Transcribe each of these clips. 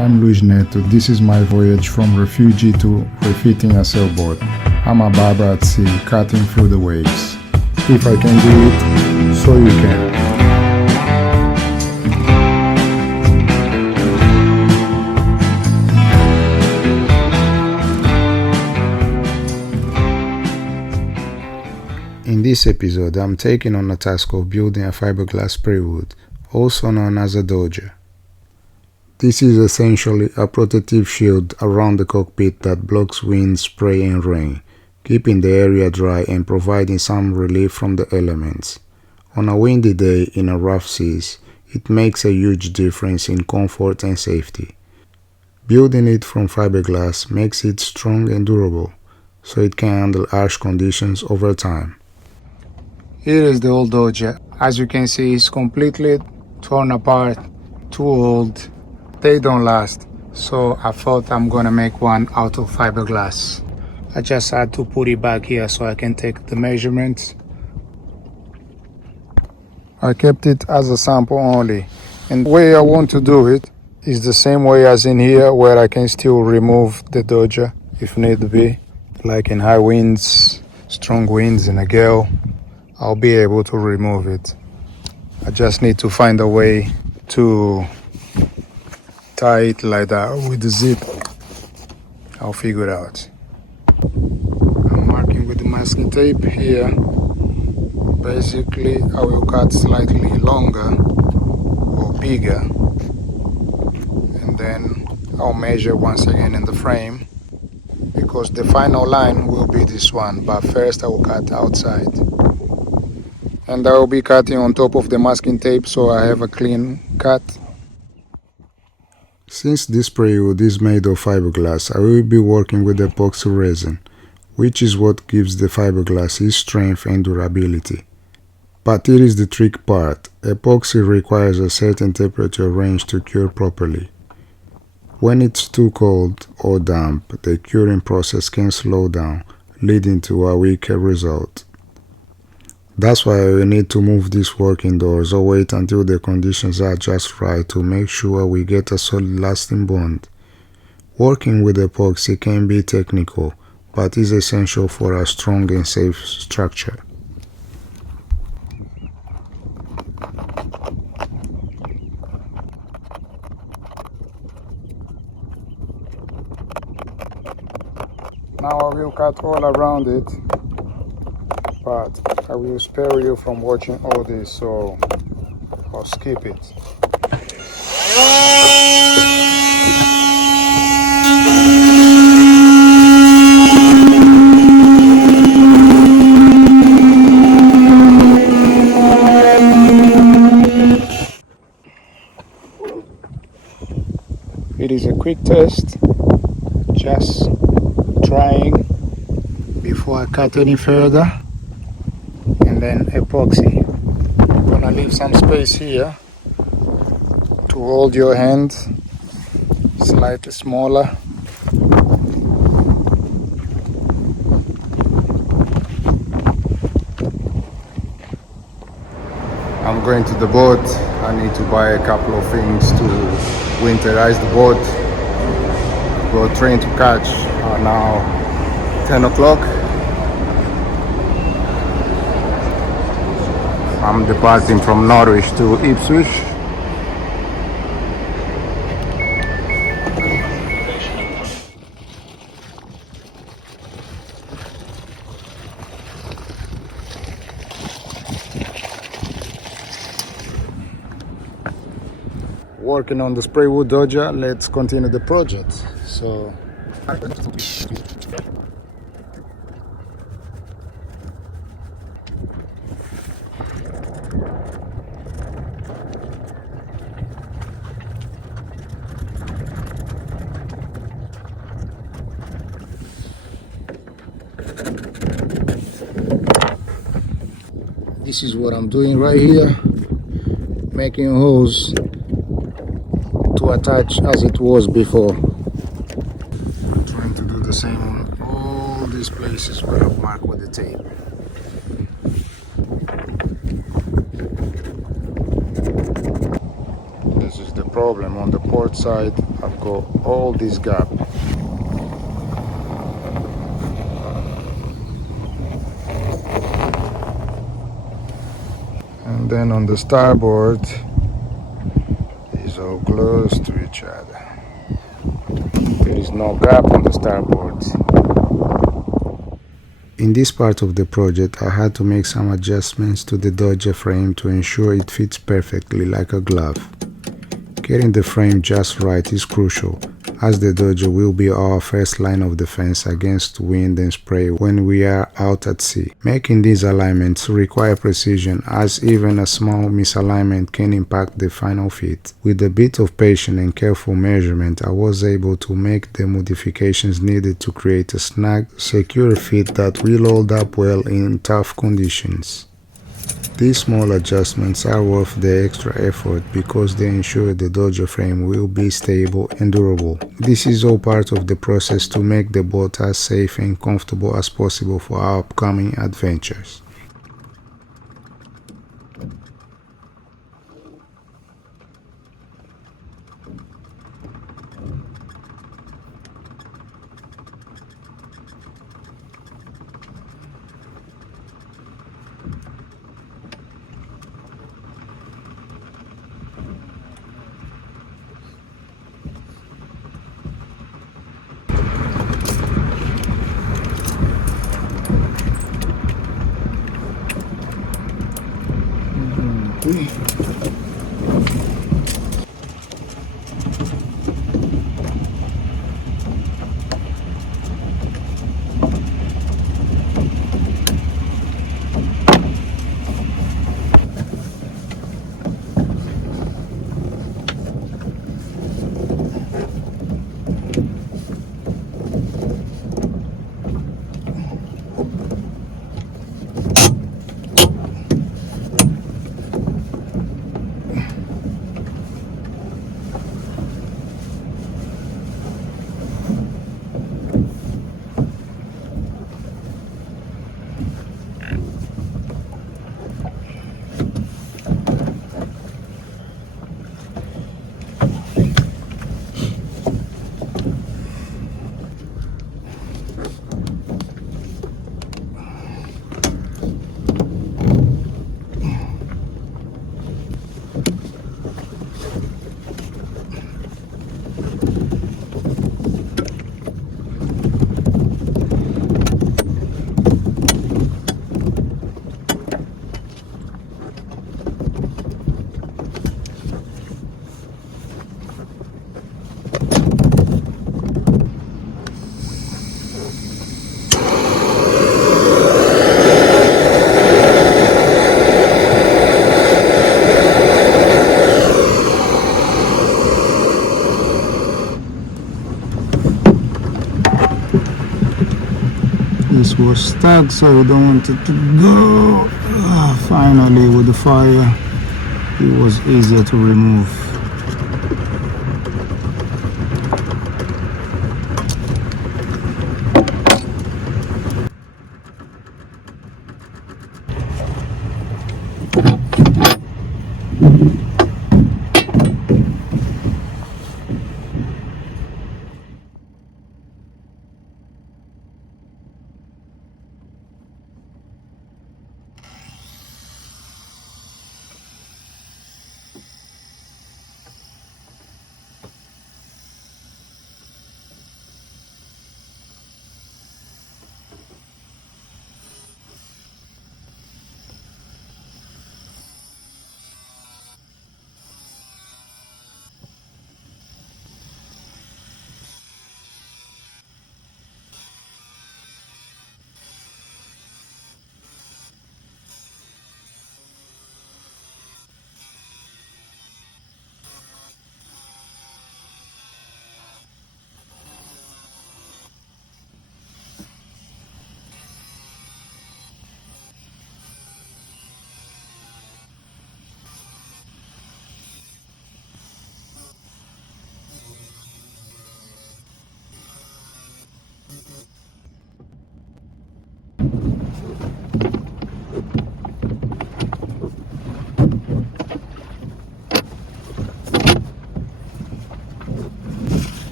I'm Luis Neto. This is my voyage from refugee to refitting a sailboat. I'm a barber at sea, cutting through the waves. If I can do it, so you can. In this episode, I'm taking on the task of building a fiberglass sprayhood, also known as a dodger. This is essentially a protective shield around the cockpit that blocks wind, spray and rain, keeping the area dry and providing some relief from the elements. On a windy day in a rough seas, it makes a huge difference in comfort and safety. Building it from fiberglass makes it strong and durable, so it can handle harsh conditions over time. Here is the old dodger. As you can see, it's completely torn apart, too old. They don't last, so I thought I'm gonna make one out of fiberglass. I just had to put it back here so I can take the measurements. I kept it as a sample only, and the way I want to do it is the same way as in here, where I can still remove the dodger if need be. Like in high winds, strong winds and a gale, I'll be able to remove it. I just need to find a way to tie it like that with the zip. I'll figure it out. I'm marking with the masking tape here. Basically, I will cut slightly longer or bigger, and then I'll measure once again in the frame, because the final line will be this one, but first I will cut outside. And I will be cutting on top of the masking tape so I have a clean cut. Since this sprayhood is made of fiberglass, I will be working with epoxy resin, which is what gives the fiberglass its strength and durability. But here is the trick part. Epoxy requires a certain temperature range to cure properly. When it's too cold or damp, the curing process can slow down, leading to a weaker result. That's why we need to move this work indoors or wait until the conditions are just right to make sure we get a solid lasting bond. Working with epoxy can be technical, but is essential for a strong and safe structure. Now I will cut all around it, but I will spare you from watching all this, so I'll skip it. It is a quick test, just trying before I cut any further. And then epoxy. I'm gonna leave some space here to hold your hand, slightly smaller. I'm going to the boat. I need to buy a couple of things to winterize the boat. We're trained to catch are now 10 o'clock. I'm departing from Norwich to Ipswich. Working on the spraywood dodger, let's continue the project. So this is what I'm doing right here, making a hose to attach as it was before. I'm trying to do the same on all these places where I've marked with the tape. This is the problem. On the port side I've got all this gap. And then on the starboard is all close to each other. There is no gap on the starboard. In this part of the project, I had to make some adjustments to the Dodger frame to ensure it fits perfectly like a glove. Getting the frame just right is crucial, as the Dodger will be our first line of defense against wind and spray when we are out at sea. Making these alignments require precision, as even a small misalignment can impact the final fit. With a bit of patience and careful measurement, I was able to make the modifications needed to create a snug, secure fit that will hold up well in tough conditions. These small adjustments are worth the extra effort because they ensure the Dodger frame will be stable and durable. This is all part of the process to make the boat as safe and comfortable as possible for our upcoming adventures. This was stuck, so I don't want it to go. Finally, with the fire, it was easier to remove.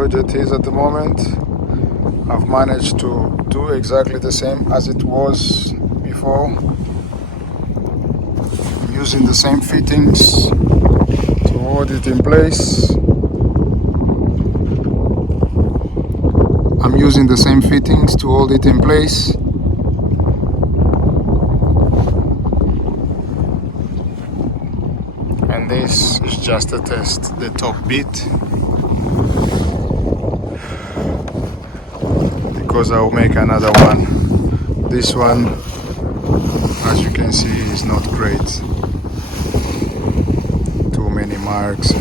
project is at the moment. I've managed to do exactly the same as it was before. I'm using the same fittings to hold it in place. I'm using the same fittings to hold it in place. And this is just a test, the top bit, because I'll make another one. This one, as you can see, is not great. Too many marks.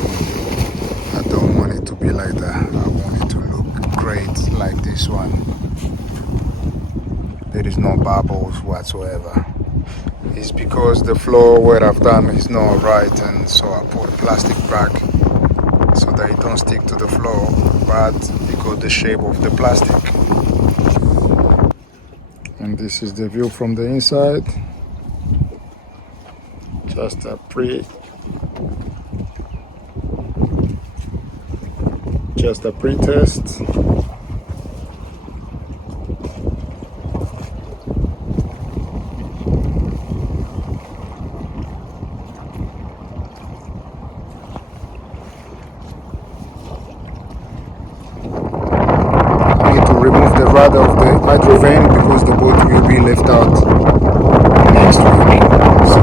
I don't want it to be like that. I want it to look great like this one. There is no bubbles whatsoever. It's because the floor where I've done is not right, and so I put plastic back so that it don't stick to the floor, but because the shape of the plastic. And this is the view from the inside. Just a pre-test. Remove the rudder of the hydro vane because the boat will be left out next week. So I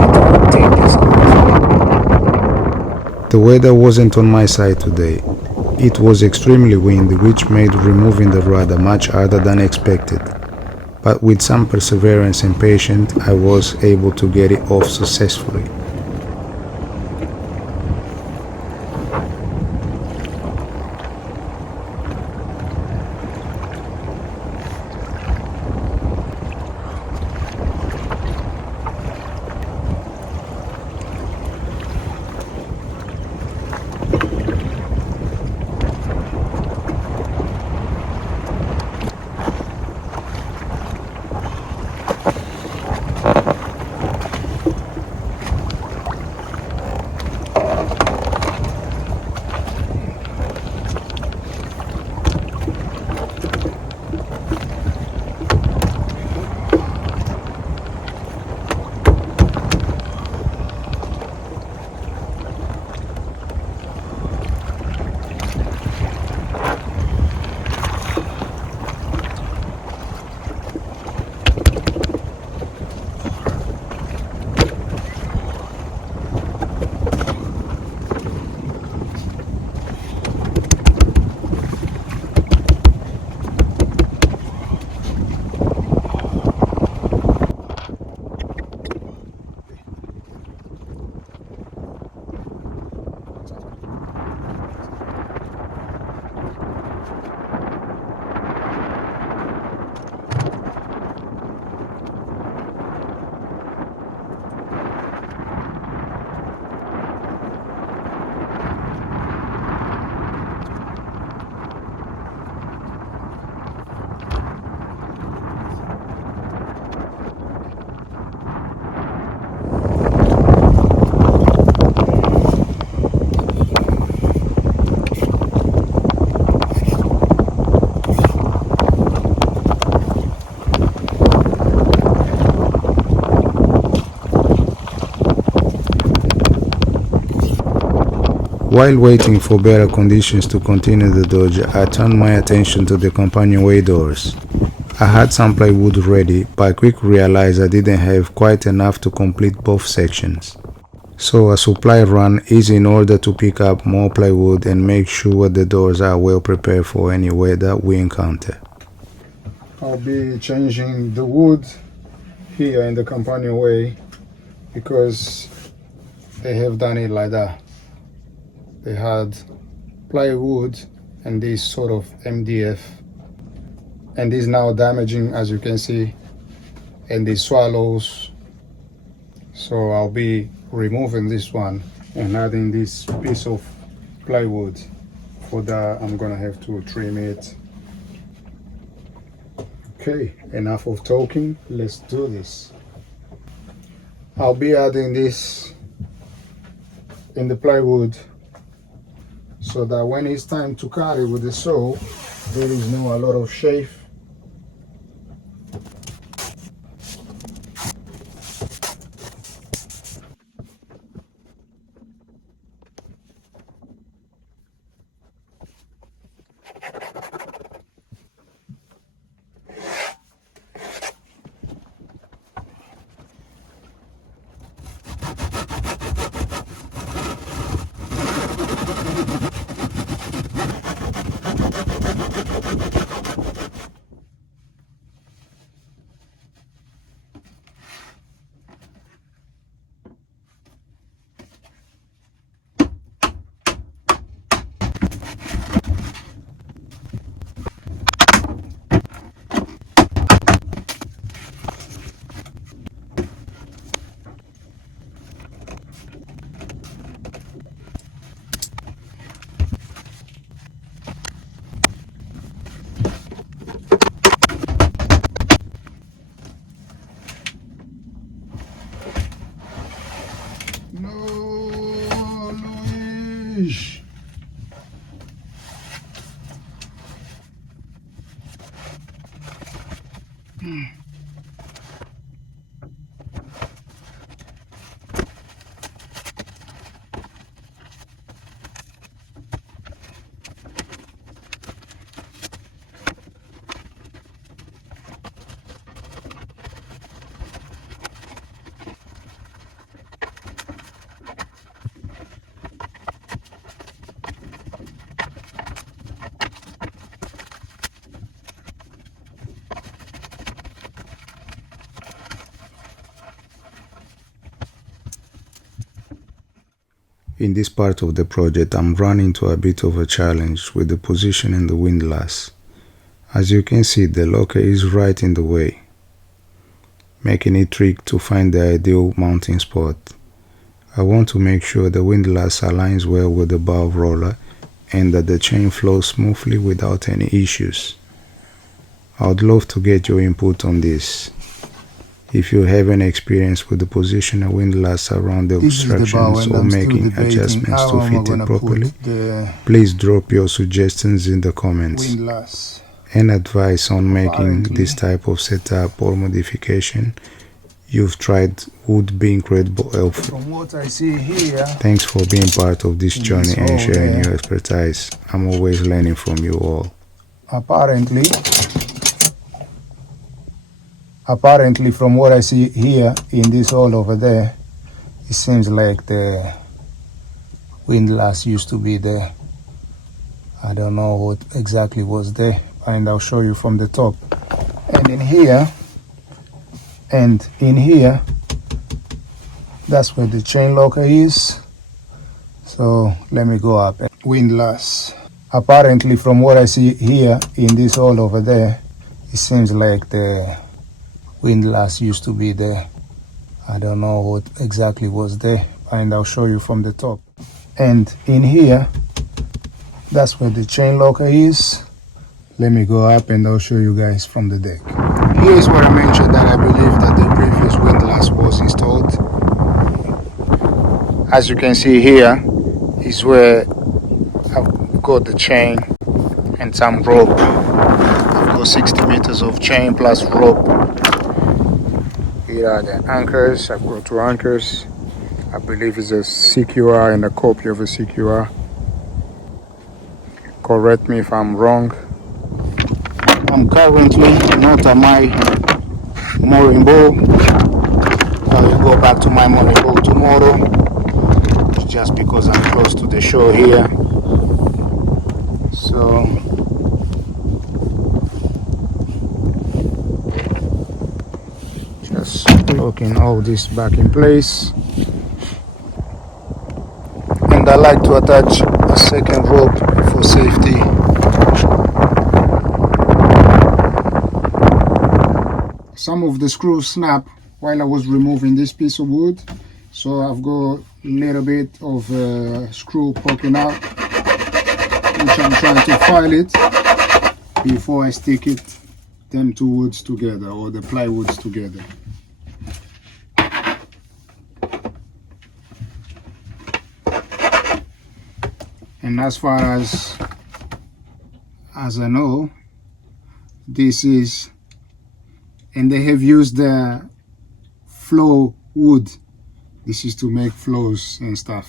need to take this out. The weather wasn't on my side today. It was extremely windy, which made removing the rudder much harder than expected. But with some perseverance and patience, I was able to get it off successfully. While waiting for better conditions to continue the dodge, I turned my attention to the companionway doors. I had some plywood ready, but I quickly realized I didn't have quite enough to complete both sections. So a supply run is in order to pick up more plywood and make sure the doors are well prepared for any weather we encounter. I'll be changing the wood here in the companionway because they have done it like that. They had plywood and this sort of MDF, and this now damaging, as you can see, and these swallows. So I'll be removing this one and adding this piece of plywood. For that I'm gonna have to trim it. Okay, enough of talking, let's do this. I'll be adding this in the plywood so that when it's time to cut it with the saw, there is no a lot of shave. No, Luis. In this part of the project, I'm running into a bit of a challenge with the position in the windlass. As you can see, the locker is right in the way, making it tricky to find the ideal mounting spot. I want to make sure the windlass aligns well with the bow roller and that the chain flows smoothly without any issues. I would love to get your input on this. If you have any experience with the position of windlass around the obstructions or making adjustments to fit it properly, please drop your suggestions in the comments. Windlass. And advice on making this type of setup or modification you've tried would be incredibly helpful. From what I see here, thanks for being part of this journey and sharing your expertise. I'm always learning from you all. Apparently from what I see here in this hole over there, it seems like the windlass used to be there. I don't know what exactly was there, and I'll show you from the top. And in here, that's where the chain locker is. So let me go up. Windlass. Apparently from what I see here in this hole over there, it seems like the windlass used to be there. I don't know what exactly was there, and I'll show you from the top. And in here, that's where the chain locker is. Let me go up and I'll show you guys from the deck. Here's where I mentioned that I believe that the previous windlass was installed. As you can see here is where I've got the chain and some rope. I've got 60 meters of chain plus rope. Here are the anchors. I've got 2 anchors. I believe it's a CQR and a copy of a CQR. Correct me if I'm wrong. I'm currently not at my mooring boat. I will go back to my mooring boat tomorrow, just because I'm close to the shore here. So just locking all this back in place. And I like to attach a second rope for safety. Some of the screws snap while I was removing this piece of wood, so I've got a little bit of screw poking out, which I'm trying to file it before I stick them two woods together, or the plywoods together. And as far as I know, this is, and they have used the flow wood. This is to make flows and stuff.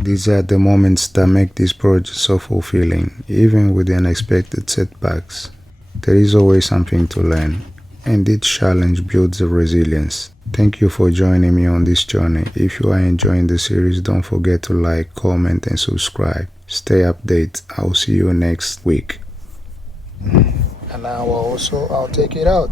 These are the moments that make this project so fulfilling, even with the unexpected setbacks. There is always something to learn, and each challenge builds a resilience. Thank you for joining me on this journey. If you are enjoying the series, don't forget to like, comment, and subscribe. Stay updated. I'll see you next week. And now also I'll take it out.